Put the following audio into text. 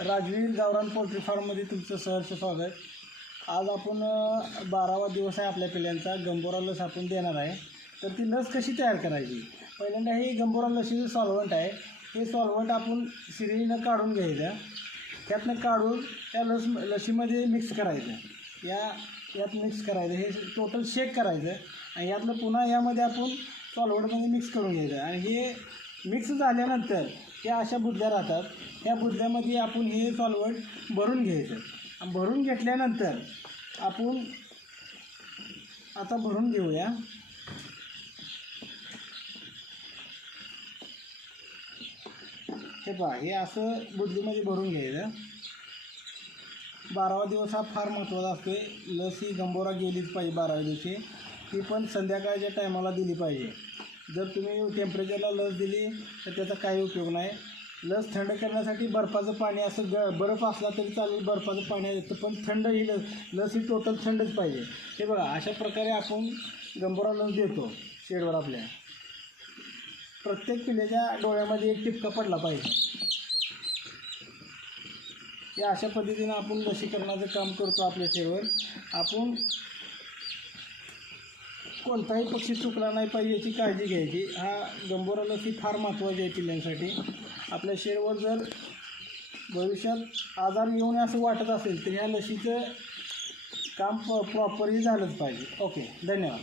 राजवीर गावरान पोल्ट्री फार्ममध्ये तुमचं सहर्ष स्वागत. आज आपण 12वा दिवस आहे आपल्या पिल्यांचा. गंभोरा लस आपण देणार आहे. तर ती लस कशी तयार करायची? पहिल्यांदा हे गंभोरा लसीचं सॉल्व्हंट आहे. हे सॉल्व्हंट आपण सिरिंजनं काढून घ्यायचं. त्यातनं काढून त्या लसीमध्ये मिक्स करायचं. यात मिक्स करायचं. हे टोटल शेक करायचं आणि यातलं पुन्हा यामध्ये आपण सॉल्व्हंटमध्ये मिक्स करून घ्यायचं. आणि हे मिक्स झाल्यानंतर त्या अशा बुदल्या राहतात. त्या बुदल्यामध्ये आपण हे सॉल्व्हंट भरून घ्यायचं. आणि भरून घेतल्यानंतर आपण आता भरून घेऊया. हे पहा, हे असं बुदलीमध्ये भरून घ्यायचं. 12वा दिवस हा फार महत्त्वाचा असतो. लस ही गंभोरा गेलीच पाहिजे 12व्या दिवशी. ती पण संध्याकाळच्या टायमाला दिली पाहिजे. जर तुम्ही टेम्परेचरला लस दिली तर त्याचा काही उपयोग नाही. लस थंड करण्यासाठी बर्फाचं पाणी, असं बर्फ असला तरी चालेल, बर्फाचं पाणी येतं, पण थंड ही लस ही टोटल थंडच पाहिजे. हे बघा, अशा प्रकारे आपण गंभोरा लस देतो शेडवर. आपल्या प्रत्येक पिल्ल्याच्या डोळ्यामध्ये एक टिपका पडला पाहिजे. या अशा पद्धतीनं आपण लसीकरणाचं काम करतो आपल्या शेडवर. आपण कोणताही पक्षी चुकला नाही पाहिजे याची काळजी घ्यायची. हा गंभोरा लस ही फार महत्त्वाची आहे पिल्ल्यांसाठी. आपल्या शेडवर जर भविष्यात आजार येऊ नये असं वाटत असेल तर ह्या लसीचं काम प्रॉपरली झालंच पाहिजे. ओके, धन्यवाद.